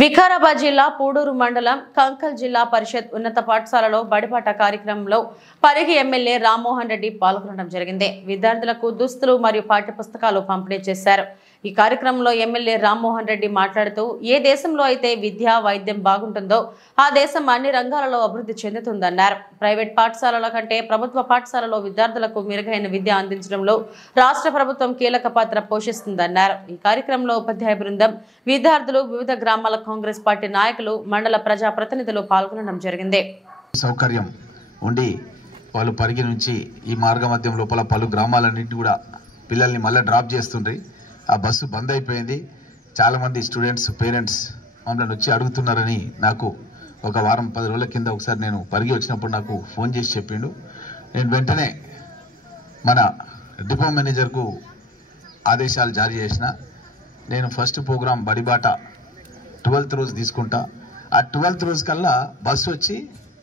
వికారాబాద్ జిల్లా పూడూరు మండలం కంకల్ జిల్లా పరిషత్ ఉన్నత పాఠశాలలో బడిపాట కార్యక్రమంలో పరిగి ఎమ్మెల్యే రామ్మోహన్ రెడ్డి పాల్గొనడం జరిగింది. విద్యార్థులకు దుస్తులు మరియు పాఠ్యపుస్తకాలు పంపిణీ చేశారు. ఈ కార్యక్రమంలో ఎమ్మెల్యే రామ్మోహన్ రెడ్డి మాట్లాడుతూ ఏ దేశంలో అయితే విద్య వైద్యం బాగుంటుందో ఆ దేశం అన్ని రంగాలలో అభివృద్ధి చెందుతుందన్నారు. ప్రైవేట్ పాఠశాలల కంటే ప్రభుత్వ పాఠశాలలో విద్యార్థులకు మెరుగైన విద్య అందించడంలో రాష్ట్ర ప్రభుత్వం కీలక పాత్ర పోషిస్తుందన్నారు. ఈ కార్యక్రమంలో ఉపాధ్యాయ బృందం, విద్యార్థులు, వివిధ గ్రామాల కాంగ్రెస్ పార్టీ నాయకులు, మండల ప్రజా ప్రతినిధులు పాల్గొనడం జరిగింది. సౌకర్యం ఉండి వాళ్ళు పరిగి నుంచి ఈ మార్గ మధ్యం లోపల పలు గ్రామాలన్నింటి కూడా పిల్లల్ని మళ్ళీ డ్రాప్ చేస్తుండ్రి. ఆ బస్సు బంద్ అయిపోయింది. చాలామంది స్టూడెంట్స్, పేరెంట్స్ మమ్మల్ని వచ్చి అడుగుతున్నారని నాకు ఒక వారం 10 రోజుల కింద ఒకసారి నేను పరిగి వచ్చినప్పుడు నాకు ఫోన్ చేసి చెప్పిండు. నేను వెంటనే మన డిపో మేనేజర్కు ఆదేశాలు జారీ చేసిన. నేను ఫస్ట్ ప్రోగ్రాం బడిబాట 12th రోజు తీసుకుంటా. ఆ 12th రోజు కల్లా బస్సు వచ్చి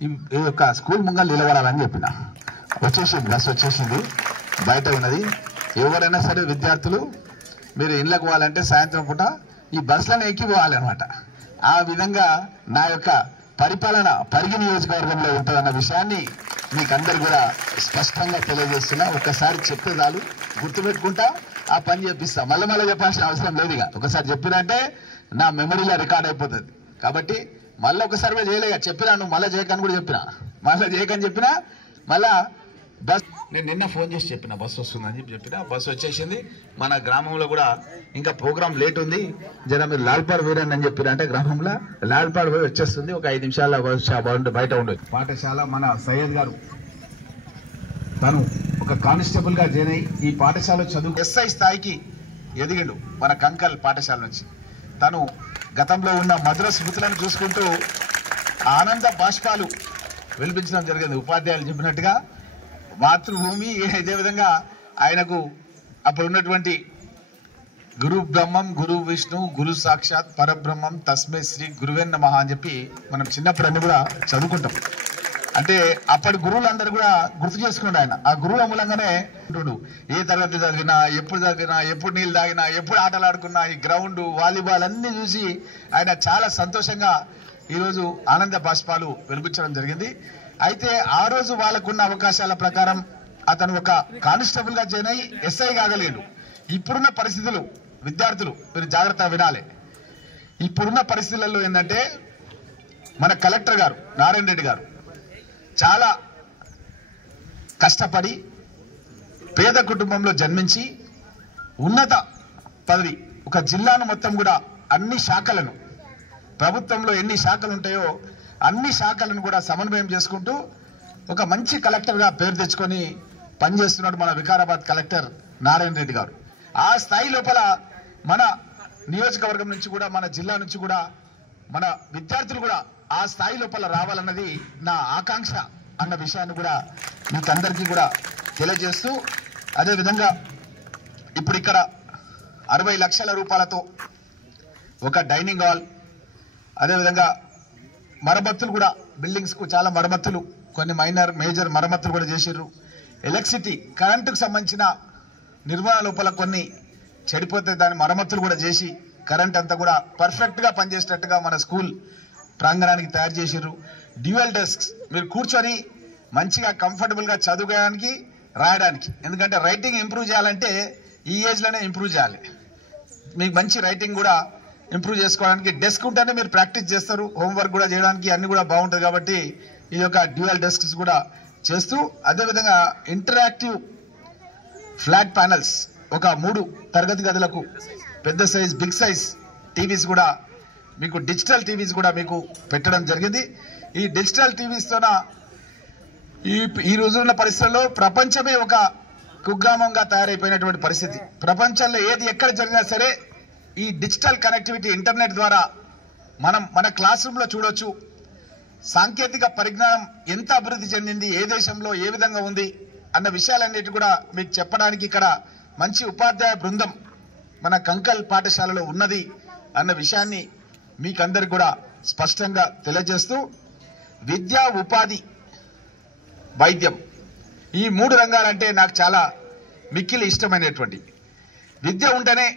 ఈ యొక్క స్కూల్ ముంగల్ నిలబడాలని చెప్పిన. వచ్చేసింది, బస్సు వచ్చేసింది, బయట ఉన్నది. ఎవరైనా సరే విద్యార్థులు మీరు ఇళ్ళకు పోవాలంటే సాయంత్రం పూట ఈ బస్సులను ఎక్కిపోవాలి అనమాట. ఆ విధంగా నా యొక్క పరిపాలన పరిగి నియోజకవర్గంలో ఉంటుందన్న విషయాన్ని మీకు అందరు కూడా స్పష్టంగా తెలియజేస్తున్నా. ఒక్కసారి చెప్తే చాలు, గుర్తుపెట్టుకుంటా, ఆ పని చేపిస్తా. మళ్ళీ చెప్పాల్సిన అవసరం లేదు. ఇక ఒకసారి చెప్పినంటే నా మెమరీలో రికార్డ్ అయిపోతుంది. కాబట్టి మళ్ళీ ఒకసారి కూడా చేయలేక చెప్పినా, నువ్వు మళ్ళీ చేయకని కూడా చెప్పినా, మళ్ళీ చేయకని చెప్పినా, మళ్ళా బస్ నేను నిన్న ఫోన్ చేసి చెప్పిన బస్సు వస్తుందని చెప్పిన. బస్సు వచ్చేసింది. మన గ్రామంలో కూడా ఇంకా ప్రోగ్రామ్ లేట్ ఉంది, జర మీరు లాల్పాడు వేరండి అని చెప్పిన. అంటే గ్రామంలో లాల్పాడు పోయి వచ్చేస్తుంది. ఒక 5 నిమిషాల బయట ఉండదు. పాఠశాల మన సయ్యద్ గారు తను ఒక కానిస్టేబుల్ గా జాయిన్ అయ్యి ఈ పాఠశాల చదువు ఎస్ఐ స్థాయికి ఎదిగిండు మన కంకల్ పాఠశాల నుంచి. తను గతంలో ఉన్న మధుర స్మృతులను చూసుకుంటూ ఆనంద బాష్పాలు వెలిపించడం జరిగింది. ఉపాధ్యాయులు చెప్పినట్టుగా మాతృభూమి, అదేవిధంగా ఆయనకు అప్పుడు ఉన్నటువంటి గురు బ్రహ్మం, గురు విష్ణు, గురు సాక్షాత్ పరబ్రహ్మం తస్మై శ్రీ గురువే నమః అని చెప్పి మనం చిన్నప్పుడు అన్ని కూడా చదువుకుంటాం. అంటే అప్పటి గురువులందరూ కూడా గుర్తు చేసుకుంటూ ఆయన ఆ గురువుల మూలంగానే ఉంటుడు. ఏ తరగతి చదివినా, ఎప్పుడు నీళ్ళు తాగినా, ఎప్పుడు ఆటలు ఆడుకున్నా, ఈ గ్రౌండ్, వాలీబాల్ అన్ని చూసి ఆయన చాలా సంతోషంగా ఈరోజు ఆనంద బాష్పాలు వెలిపించడం జరిగింది. అయితే ఆ రోజు వాళ్ళకున్న అవకాశాల ప్రకారం అతను ఒక కానిస్టేబుల్ గా జాయిన్ అయ్యి ఎస్ఐ కాగలేడు. ఇప్పుడున్న పరిస్థితులు విద్యార్థులు మీరు జాగ్రత్తగా వినాలి. ఇప్పుడున్న పరిస్థితులలో ఏంటంటే మన కలెక్టర్ గారు నారాయణ రెడ్డి గారు చాలా కష్టపడి పేద కుటుంబంలో జన్మించి ఉన్నత పదవి, ఒక జిల్లాను మొత్తం కూడా అన్ని శాఖలను, ప్రభుత్వంలో ఎన్ని శాఖలు ఉంటాయో అన్ని శాఖలను కూడా సమన్వయం చేసుకుంటూ ఒక మంచి కలెక్టర్గా పేరు తెచ్చుకొని పనిచేస్తున్నాడు మన వికారాబాద్ కలెక్టర్ నారాయణ రెడ్డి గారు. ఆ స్థాయి లోపల మన నియోజకవర్గం నుంచి కూడా, మన జిల్లా నుంచి కూడా మన విద్యార్థులు కూడా ఆ స్థాయి లోపల రావాలన్నది నా ఆకాంక్ష అన్న విషయాన్ని కూడా మీకు అందరికీ కూడా తెలియజేస్తూ, అదేవిధంగా ఇప్పుడు ఇక్కడ 60 లక్షల రూపాయలతో ఒక డైనింగ్ హాల్, అదేవిధంగా మరమ్మతులు కూడా, బిల్డింగ్స్ కు చాలా మరమ్మతులు, కొన్ని మేజర్ మరమ్మతులు కూడా చేసిర్రు. ఎలక్ట్రిసిటీ, కరెంటుకు సంబంధించిన నిర్వహణ లోపల కొన్ని చెడిపోతే దాని మరమ్మతులు కూడా చేసి కరెంట్ అంతా కూడా పర్ఫెక్ట్ గా పనిచేసేటట్టుగా మన స్కూల్ ప్రాంగణానికి తయారు చేసిర్రు. డ్యూయల్ డెస్క్స్, మీరు కూర్చొని మంచిగా కంఫర్టబుల్ గా చదువుకోవడానికి, రాయడానికి. ఎందుకంటే రైటింగ్ ఇంప్రూవ్ చేయాలంటే ఈ ఏజ్ లోనే ఇంప్రూవ్ చేయాలి. మీకు మంచి రైటింగ్ కూడా ఇంప్రూవ్ చేసుకోవడానికి డెస్క్ ఉంటేనే మీరు ప్రాక్టీస్ చేస్తారు, హోంవర్క్ కూడా చేయడానికి అన్ని కూడా బాగుంటుంది. కాబట్టి ఈ యొక్క డ్యూయల్ డెస్క్స్ కూడా చేస్తూ, అదేవిధంగా ఇంటరాక్టివ్ ఫ్లాట్ ప్యానల్స్, ఒక 3 తరగతి గదులకు పెద్ద సైజ్, బిగ్ సైజ్ టీవీస్ కూడా మీకు, డిజిటల్ టీవీస్ కూడా మీకు పెట్టడం జరిగింది. ఈ డిజిటల్ టీవీస్తోన ఈ రోజున్న పరిస్థితుల్లో ప్రపంచమే ఒక కుగ్రామంగా తయారైపోయినటువంటి పరిస్థితి. ప్రపంచంలో ఏది ఎక్కడ జరిగినా సరే ఈ డిజిటల్ కనెక్టివిటీ, ఇంటర్నెట్ ద్వారా మనం మన క్లాస్ రూమ్లో చూడొచ్చు. సాంకేతిక పరిజ్ఞానం ఎంత అభివృద్ధి చెందింది, ఏ దేశంలో ఏ విధంగా ఉంది అన్న విషయాలన్నిటి కూడా మీకు చెప్పడానికి ఇక్కడ మంచి ఉపాధ్యాయ బృందం మన కంకల్ పాఠశాలలో ఉన్నది అన్న విషయాన్ని మీకందరికి కూడా స్పష్టంగా తెలియజేస్తూ, విద్యా, ఉపాధి, వైద్యం, ఈ 3 రంగాలంటే నాకు చాలా మిక్కిలి ఇష్టమైనటువంటి. విద్య ఉంటేనే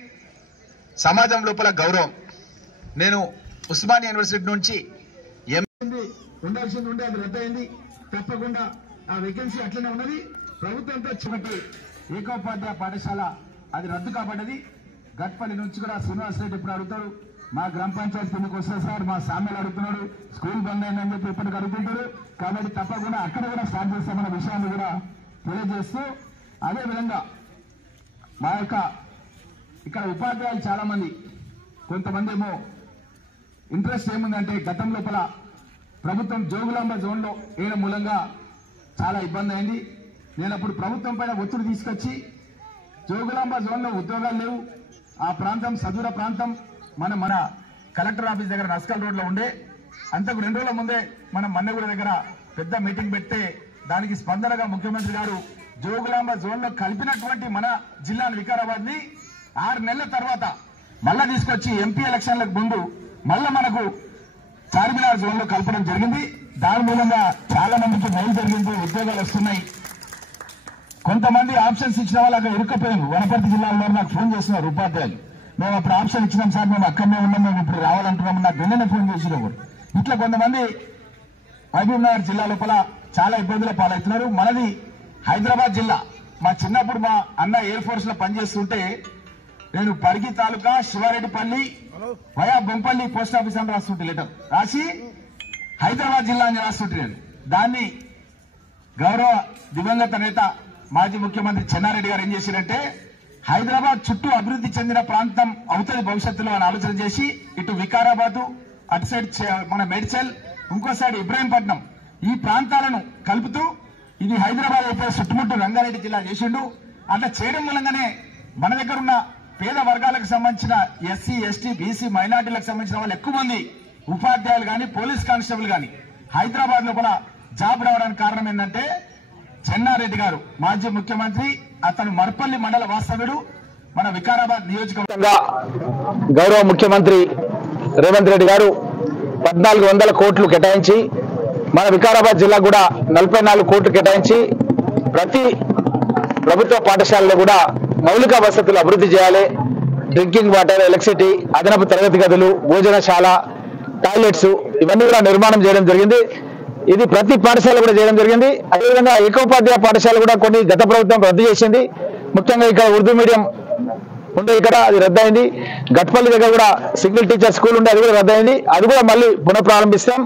సమాజం లోపల గౌరవం. నేను ఉస్మానియా యూనివర్సిటీ నుంచి ఉండాల్సింది ఉండే అది రద్దయింది. తప్పకుండా ఆ వేకెన్సీ అట్లనే ఉన్నది. ప్రభుత్వంతో చివరి ఏకోపాధ్యాయ పాఠశాల అది రద్దు కాబడ్డది. గట్పల్లి నుంచి కూడా శ్రీనివాస్ రెడ్డి ఇప్పుడు అడుగుతాడు, మా గ్రామ పంచాయతీ కిందకు వస్తుంది సార్, మా సామ్యాలు అడుగుతున్నాడు, స్కూల్ బంద్ అయిందని చెప్పి ఇప్పటికి అడుగుతుంటారు. కాబట్టి తప్పకుండా అక్కడ కూడా స్టార్ట్ చేస్తామన్న విషయాన్ని కూడా తెలియజేస్తూ, అదేవిధంగా మా యొక్క ఇక్కడ ఉపాధ్యాయులు చాలా మంది, కొంతమంది ఏమో ఇంట్రెస్ట్ ఏముందంటే గతం లోపల ప్రభుత్వం జోగులాంబ జోన్లో వేయడం మూలంగా చాలా ఇబ్బంది అయింది. నేను అప్పుడు ప్రభుత్వం పైన ఒత్తిడి తీసుకొచ్చి జోగులాంబ జోన్లో ఉద్యోగాలు లేవు, ఆ ప్రాంతం సదూర ప్రాంతం, మన కలెక్టర్ ఆఫీస్ దగ్గర నస్కల్ రోడ్లో ఉండే, అంతకు 2 రోజుల ముందే మనం మన్నెగూడ దగ్గర పెద్ద మీటింగ్ పెడితే దానికి స్పందనగా ముఖ్యమంత్రి గారు జోగులాంబ జోన్లో కలిపినటువంటి మన జిల్లాను వికారాబాద్ ని 6 నెలల తర్వాత మళ్ళా తీసుకొచ్చి ఎంపీ ఎలక్షన్లకు ముందు మళ్ళా మనకు చార్మినార్ జోన్ లో కలపడం జరిగింది. దాని మూలంగా చాలా మందికి మేలు జరిగింది, ఉద్యోగాలు వస్తున్నాయి. కొంతమంది ఆప్షన్స్ ఇచ్చిన వాళ్ళు అక్కడ ఇరుక్కపోయారు. వనపర్తి జిల్లాలో నాకు ఫోన్ చేస్తున్నారు ఉపాధ్యాయులు, మేము అప్పుడు ఆప్షన్ ఇచ్చినాం సార్, మేము అక్కడనే ఉన్నాం, మేము ఇప్పుడు రావాలంటున్నాం, నాకు నిన్ననే ఫోన్ చేసినారు. ఇట్లా కొంతమంది మహబూబ్నగర్ జిల్లా లోపల చాలా ఇబ్బందుల పాలవుతున్నారు. మనది హైదరాబాద్ జిల్లా. మా చిన్నప్పుడు మా అన్న ఎయిర్ ఫోర్స్ లో పనిచేస్తుంటే నేను పరిగి తాలూకా శివారెడ్డిపల్లి వయా బొంపల్లి పోస్ట్ ఆఫీస్ అని రాస్తుంటే లెటర్ రాసి హైదరాబాద్ జిల్లా అని రాస్తుంటే నేను దాన్ని గౌరవ దివంగత నేత మాజీ ముఖ్యమంత్రి చెన్నారెడ్డి గారు ఏం చేశారంటే హైదరాబాద్ చుట్టూ అభివృద్ధి చెందిన ప్రాంతం అవుతుంది భవిష్యత్తులో అని ఆలోచన చేసి ఇటు వికారాబాద్, అటు సైడ్ మన మేడ్చల్, ఇంకో సైడ్ ఇబ్రాహీంపట్నం, ఈ ప్రాంతాలను కలుపుతూ ఇది హైదరాబాద్ అయిపోయి చుట్టుముట్టు రంగారెడ్డి జిల్లా చేసిండు. అట్లా చేయడం మూలంగానే మన దగ్గర ఉన్న పేద వర్గాలకు సంబంధించిన ఎస్సీ, ఎస్టీ, బీసీ, మైనార్టీలకు సంబంధించిన వాళ్ళు ఎక్కువ మంది ఉపాధ్యాయులు కానీ పోలీస్ కానిస్టేబుల్ కానీ హైదరాబాద్ లోపల జాబ్ రావడానికి కారణం ఏంటంటే చెన్నారెడ్డి గారు మాజీ ముఖ్యమంత్రి, అతను మర్పల్లి మండల వాస్తవ్యుడు, మన వికారాబాద్ నియోజకవర్గంగా గౌరవ ముఖ్యమంత్రి రేవంత్ రెడ్డి గారు 1400 కోట్లు కేటాయించి మన వికారాబాద్ జిల్లా కూడా 44 కోట్లు కేటాయించి ప్రతి ప్రభుత్వ పాఠశాలలో కూడా మౌలిక వసతులు అభివృద్ధి చేయాలి. డ్రింకింగ్ వాటర్, ఎలక్ట్రిసిటీ, అదనపు తరగతి గదులు, భోజనశాల, టాయిలెట్స్ ఇవన్నీ కూడా నిర్మాణం చేయడం జరిగింది. ఇది ప్రతి పాఠశాల కూడా చేయడం జరిగింది. అదేవిధంగా ఏకోపాధ్యాయ పాఠశాల కూడా కొన్ని గత ప్రభుత్వం రద్దు చేసింది. ముఖ్యంగా ఇక్కడ ఉర్దూ మీడియం ఉండే ఇక్కడ అది రద్దయింది. గట్పల్లి దగ్గర కూడా సింగిల్ టీచర్ స్కూల్ ఉండే అది కూడా రద్దయింది. అది కూడా మళ్ళీ పునఃప్రారంభిస్తాం.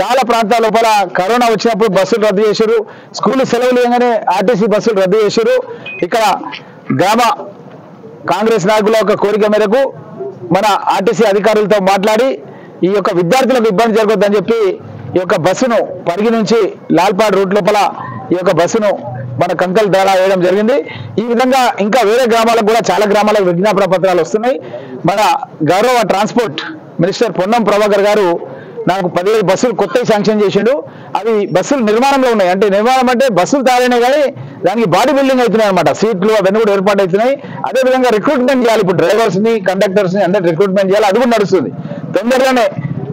చాలా ప్రాంతాల లోపల కరోనా వచ్చినప్పుడు బస్సులు రద్దు చేశారు, స్కూల్ సెలవులు ఇవ్వగానే ఆర్టీసీ బస్సులు రద్దు చేశారు. ఇక్కడ గ్రామ కాంగ్రెస్ నాయకుల యొక్క కోరిక మేరకు మన ఆర్టీసీ అధికారులతో మాట్లాడి ఈ యొక్క విద్యార్థులకు ఇబ్బంది జరగొద్దని చెప్పి ఈ యొక్క బస్సును పరిగి నుంచి లాల్పాడ్ రూట్ లోపల ఈ యొక్క బస్సును మన కంకల్ ద్వారా వేయడం జరిగింది. ఈ విధంగా ఇంకా వేరే గ్రామాలకు కూడా చాలా గ్రామాలకు విజ్ఞాపన పత్రాలు వస్తున్నాయి. మన గౌరవ ట్రాన్స్పోర్ట్ మినిస్టర్ పొన్నం ప్రభాకర్ గారు నాకు 15 బస్సులు కొత్తవి శాంక్షన్ చేసిండు. అవి బస్సులు నిర్మాణంలో ఉన్నాయి. అంటే నిర్మాణం అంటే బస్సులు తయారైనాయి కానీ దానికి బాడీ బిల్డింగ్ అవుతున్నాయి అనమాట. సీట్లు అవన్నీ కూడా ఏర్పాటు అవుతున్నాయి. అదేవిధంగా రిక్రూట్మెంట్ చేయాలి. ఇప్పుడు డ్రైవర్స్ ని, కండక్టర్స్ ని అందరూ రిక్రూట్మెంట్ చేయాలి. అది కూడా నడుస్తుంది. తొందరగానే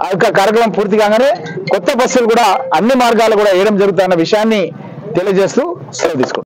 ఆ యొక్క కార్యక్రమం పూర్తి కాగానే కొత్త బస్సులు కూడా అన్ని మార్గాలు కూడా వేయడం జరుగుతున్న విషయాన్ని తెలియజేస్తూ సెలవు తీసుకుంటాం.